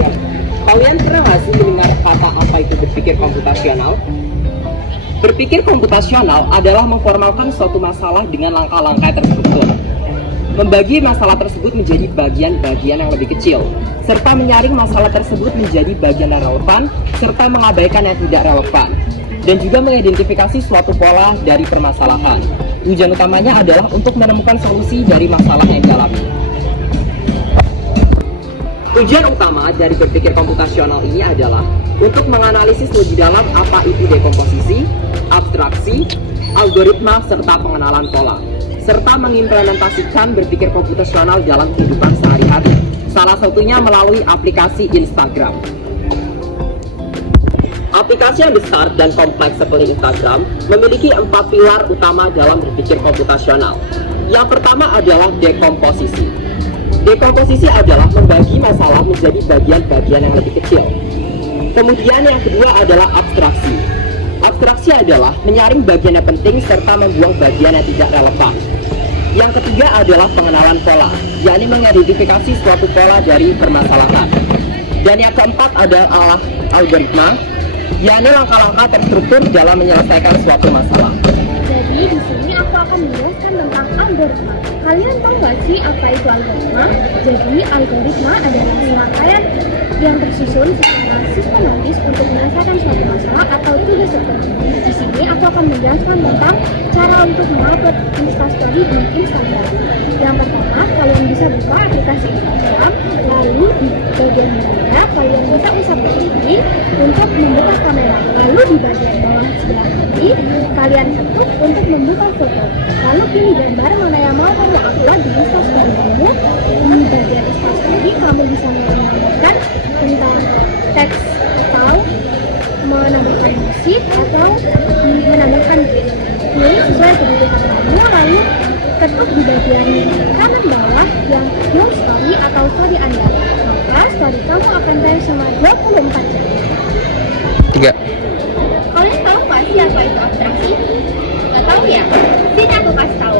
Ya. Kalian pernah nggak sih mendengar kata apa itu berpikir komputasional? Berpikir komputasional adalah memformalkan suatu masalah dengan langkah-langkah terstruktur. Membagi masalah tersebut menjadi bagian-bagian yang lebih kecil, serta menyaring masalah tersebut menjadi bagian yang relevan, serta mengabaikan yang tidak relevan, dan juga mengidentifikasi suatu pola dari permasalahan. Tujuan utamanya adalah untuk menemukan solusi dari masalah yang dialami. Tujuan utama dari berpikir komputasional ini adalah untuk menganalisis lebih dalam apa itu dekomposisi, abstraksi, algoritma, serta pengenalan pola, serta mengimplementasikan berpikir komputasional dalam kehidupan sehari-hari, salah satunya melalui aplikasi Instagram. Aplikasi yang besar dan kompleks seperti Instagram memiliki 4 pilar utama dalam berpikir komputasional. Yang pertama adalah dekomposisi. Dekomposisi adalah membagi masalah menjadi bagian-bagian yang lebih kecil. Kemudian yang kedua adalah abstraksi. Abstraksi adalah menyaring bagian yang penting serta membuang bagian yang tidak relevan. Yang ketiga adalah pengenalan pola, yakni mengidentifikasi suatu pola dari permasalahan. Dan yang keempat adalah algoritma, yakni langkah-langkah terstruktur dalam menyelesaikan suatu masalah. Jadi di sini aku akan menjelaskan tentang algoritma. Kalian tahu nggak sih apa itu algoritma? Jadi algoritma adalah serangkaian yang tersusun secara sistematis untuk menyelesaikan suatu masalah atau tugas tertentu. Di sini aku akan menjelaskan tentang cara untuk mengupload Instastory di Instagram. Yang pertama, kalian bisa buka aplikasi Instagram, lalu di bagian bawah kalian bisa usap kiri untuk membuka kamera. Lalu di bagian bawah sebelah kiri kalian ketuk untuk membuka foto. Lalu pilih gambar mana yang mau kamu upload di Instastory kamu. Di bagian Instastory kamu bisa menambahkan tentang teks atau menambahkan musik atau menambahkan video. Pilih sesuai kebutuhan kamu, lalu ketuk di bagian kanan bawah yang your story atau story Anda. Maka story kamu akan tayang selama 24 jam. 3. Kalian tahu nggak sih apa itu abstraksi? Nggak tahu ya? Sini aku kasih tahu.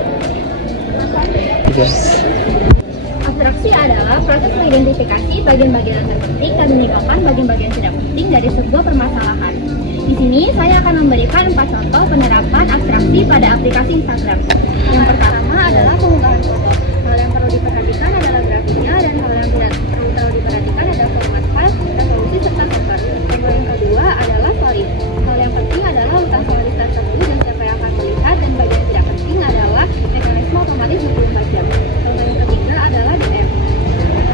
3. Abstraksi adalah proses mengidentifikasi bagian-bagian yang terpenting dan meninggalkan bagian-bagian tidak penting dari sebuah permasalahan. Di sini saya akan memberikan 4 contoh penerapan abstraksi pada aplikasi Instagram. Yang pertama adalah pengunggahan foto. Hal yang perlu diperhatikan adalah grafiknya, dan hal yang tidak perlu terlalu diperhatikan adalah format file, resolusi, serta server. Yang kedua adalah story. Hal yang penting adalah urutan story tersebut dan siapa yang akan melihat, dan bagian tidak penting adalah mekanisme otomatis 24 jam. Contoh yang ketiga adalah DM.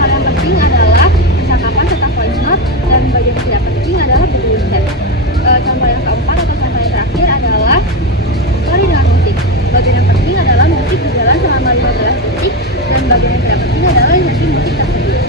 Hal yang penting adalah percakapan serta voice note, dan bagian tidak penting adalah video chat. Contoh yang keempat atau contoh yang terakhir adalah story dengan musik. Bagian yang penting adalah musik berjalan selama 15 detik, dan bagian yang tidak penting adalah nanti musik tersebut.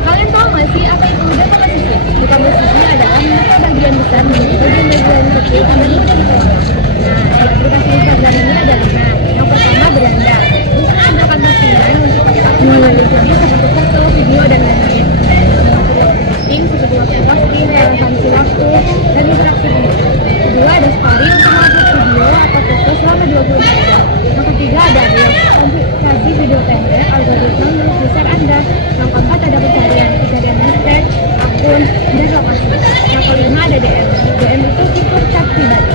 Kalian tahu nggak sih apa itu dekomposisi? Dekomposisi adalah menata bagian besar menjadi bagian-bagian kecil yang mudah dipotong. Nah, di aplikasi Instagram ini ada 5. Yang pertama beranda. Bisa ada postingan untuk menganalisis seperti foto, video, dan lain-lain. Yang kedua, seperti waktu posting, relevansi waktu, dan interaksi video. Kedua, ada story untuk mengupload video atau foto selama 24 jam. Yang ketiga, ada reels, aplikasi video pendek, algoritma menurut user Anda. Yang keempat, ada pencarian hashtag, akun, dan lokasi. Yang kelima, ada DM. DM itu tipe chat pribadi.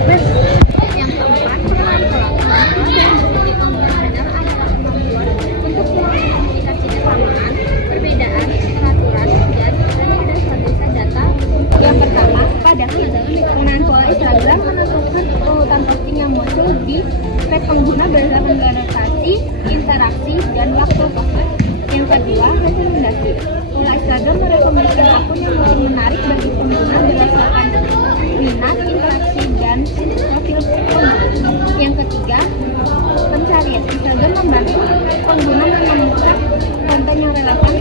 Terus, yang keempat, pengenalan pola. Yang berarti komponen adalah kemampuan untuk mengidentifikasi kesamaan, perbedaan, peraturan, dan ada stabilitas data. Yang pertama, padahal pengenalan pola Instagram menentukan urutan posting yang muncul di feed pengguna berdasarkan variasi, interaksi, dan waktu posting. Yang kedua, rekomendasi. Pola Instagram merekomendasikan akun yang paling menarik bagi pengguna berdasarkan minat, interaksi, dan profil pengguna. Yang ketiga, pencarian. Instagram membantu pengguna menemukan konten yang relevan